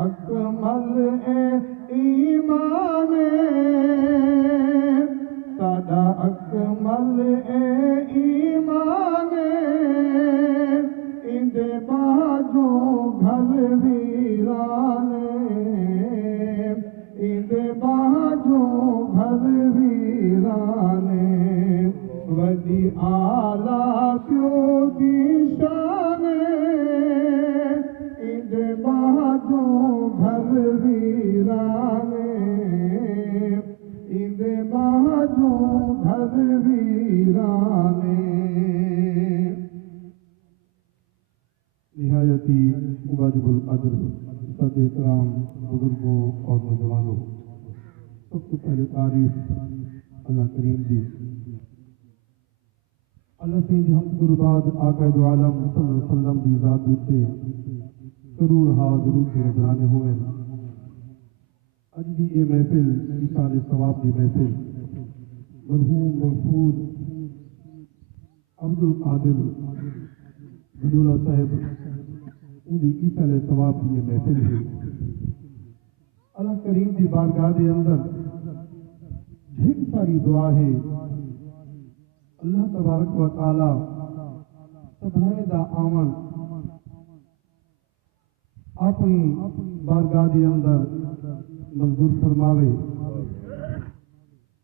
اکمل ایمان ساڈا اکمل ایمان اندے باجوں گھر ویران اندے باجوں گھر ویران وڈی آلہ پیو دی شان اندے باجوں گھر ویران اندے باجوں گھر ویران نہایتی واجب القدر صد احترام بزرگوں اور نوجوانوں، سب سے پہلے تعریف اللہ کریم دی، اللہ سے ہم قربات آقا دو عالم صلی اللہ علیہ وسلم دی ذات سے ضرور حاضر کے نظرانے ہوئے۔ اج دی یہ محفل ایثار ثواب دی محفل مرحوم مغفور عبد القادر بنولا صاحب ان کی ایثار ثواب کی یہ محفل ہے۔ اللہ کریم دی بارگاہ دے اندر ڈھیر ساری دعا ہے، اللہ تبارک و تعالی سبھائے دا آمن اپنی بارگاہ دے اندر منظور فرماوے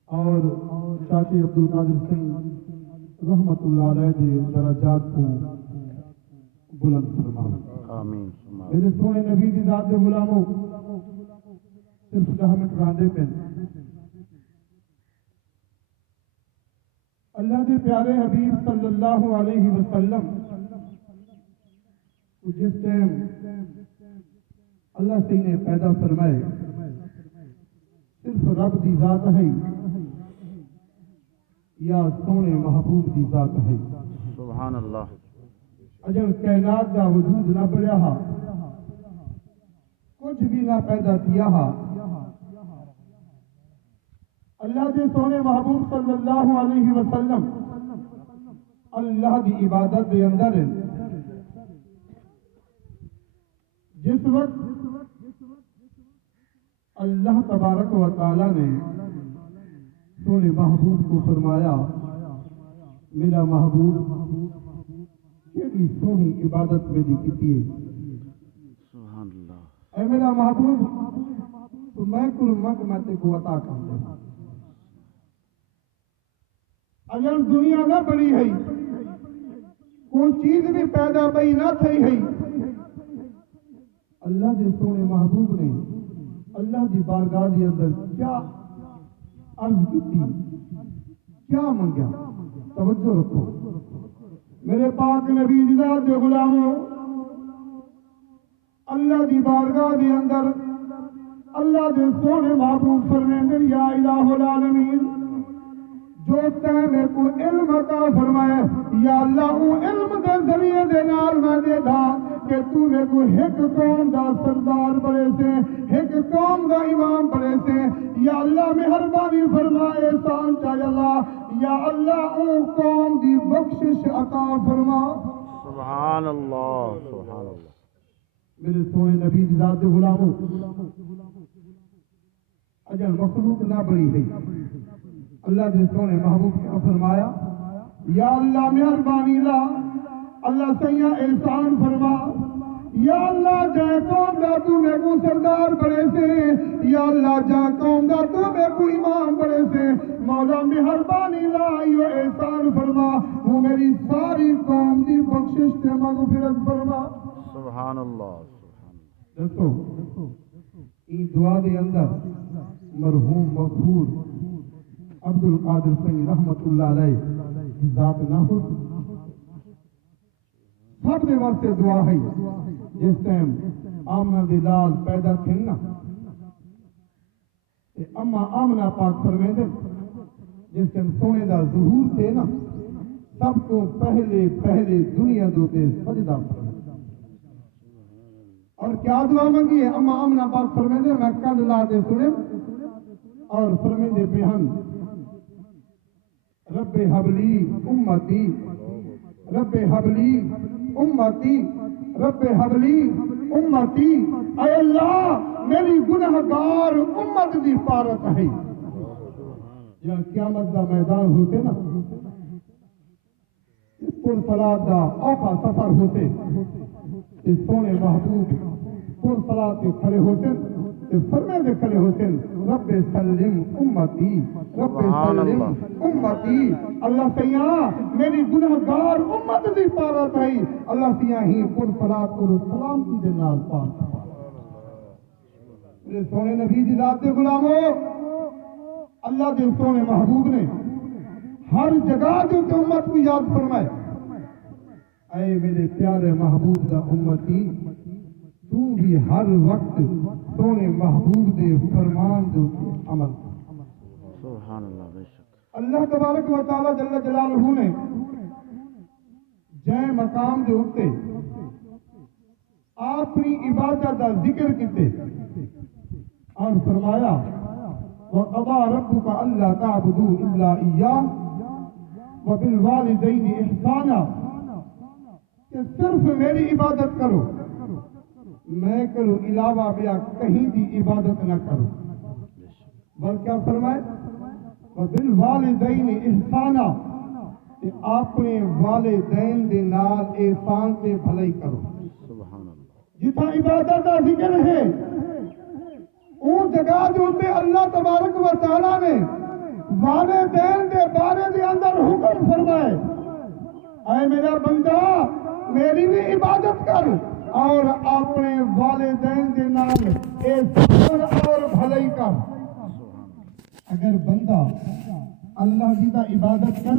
اور چاچے عبد القادر سنگھ رحمت اللہ علیہ دے درجات کو بلند فرماوے۔ آمین۔ میرے سونے نبی دی ذات دے غلاموں، صرف 10 منٹ راندے پہ اللہ دے پیارے حبیب صلی اللہ علیہ وسلم جس ٹائم اللہ سے نے پیدا فرمائے صرف رب دی ذات ہے یا سونے محبوب دی ذات ہے؟ سبحان اللہ۔ اجل کائنات دا وجود نہ بڑھیا ہا، کچھ بھی نہ پیدا کیا ہا، اللہ دے سونے محبوب صلی اللہ علیہ وسلم اللہ دی عبادت دے اندر جس وقت اللہ تبارک و تعالی نے سونے محبوب کو فرمایا میرا محبوب کیڑی سونی عبادت میری کیتی ہے، سبحان اللہ۔ اے میرا محبوب تو میں کل منگ میں تے کو عطا کر دے۔ اگر دنیا نہ بڑی ہے، کوئی چیز بھی پیدا بئی نہ تھی ہے، اللہ دے سونے محبوب نے اللہ دی بارگاہ دے اندر کیا عرض کی، کیا منگیا؟ توجہ رکھو میرے پاک نبی دی ذات دے غلاموں، اللہ دی بارگاہ دے اندر اللہ دے سونے محبوب فرمیندے یا الہ العالمین جو تے میں کو علم عطا فرمائے یا اللہ او علم دے ذریعے دے نال میں دے دا کہ تو میں کو ایک قوم دا سردار بڑے سے ایک قوم دا امام بڑے سے، یا اللہ مہربانی فرمائے احسان چاہے اللہ، یا اللہ او قوم دی بخشش عطا فرما۔ سبحان اللہ، سبحان اللہ۔ میرے سونے نبی دی ذات دے غلاموں، اجل مخلوق نہ بڑی ہے، اللہ دے سونے محبوب کیا فرمایا یا اللہ مہربانی لا، اللہ سیاں احسان فرما، یا اللہ جائے قوم دا تو میں کو سردار بڑے سے، یا اللہ جائے قوم دا تو میں کو امام بڑے سے، مولا مہربانی لا یہ احسان فرما، وہ میری ساری قوم دی بخشش تے مغفرت فرما۔ سبحان اللہ، سبحان اللہ۔ دوستو این دعا دے اندر مرحوم مغفور عبد القادر سنگھ رحمت اللہ علیہ ذات نہ ہو، سب دے واسطے دعا ہے۔ جس ٹائم آمنہ دے لال پیدا تھے نا، اما آمنہ پاک فرمیندے جس ٹائم سونے دا ظہور تھے نا، سب کو پہلے دنیا دوتے سجدہ فرمیندے اور کیا دعا منگی ہے؟ اما آمنہ پاک فرمیندے میں کل لا دے سنے اور فرمیندے بیہن رب حبلی امتی، رب حبلی امتی، رب حبلی امتی اے اللہ میری گنہگار امت دی پارت ہے یا قیامت دا میدان ہوتے نا پل صلاة دا اوکھا سفر ہوتے اس سونے محبوب پل صلاة کے کھڑے ہوتے اس فرمے دے کھڑے ہوتے رب سلم امتی رب سلم امتی اللہ سیاں میری گنہگار امت دی پارت ہے اللہ سیاں ہی پل صلاة والسلام کی دے نال پارت میرے سونے نبی دی ذات دے غلاموں اللہ دے سونے محبوب نے ہر جگہ جو تے امت کو یاد فرمائے اے میرے پیارے محبوب دا امتی تو بھی ہر وقت سونے محبوب دے فرمان دے عمل سبحان اللہ بے شک اللہ تبارک و تعالی جل جلالہ نے جے مقام دے اوتے اپنی عبادت دا ذکر کیتے اور فرمایا وَقَضَىٰ رَبُّكَ أَلَّا تَعْبُدُوا إِلَّا إِيَّاهُ وَبِالْوَالِدَيْنِ إِحْسَانًا کہ صرف میری عبادت کرو میں کروں علاوہ بیا کہیں دی عبادت نہ کرو بلکہ کیا فرمائے وَبِالْوَالِدَيْنِ إِحْسَانًا کہ اپنے والدین دے نال احسان سے بھلائی کرو سبحان اللہ جتنا عبادت کا ذکر ہے اون جگہ جو تے اللہ تبارک و تعالی نے والدین دے بارے دے اندر حکم فرمائے اے میرا بندہ میری بھی عبادت کر اور اپنے والدین دے نال احسان اور بھلائی کر اگر بندہ اللہ کی عبادت کرے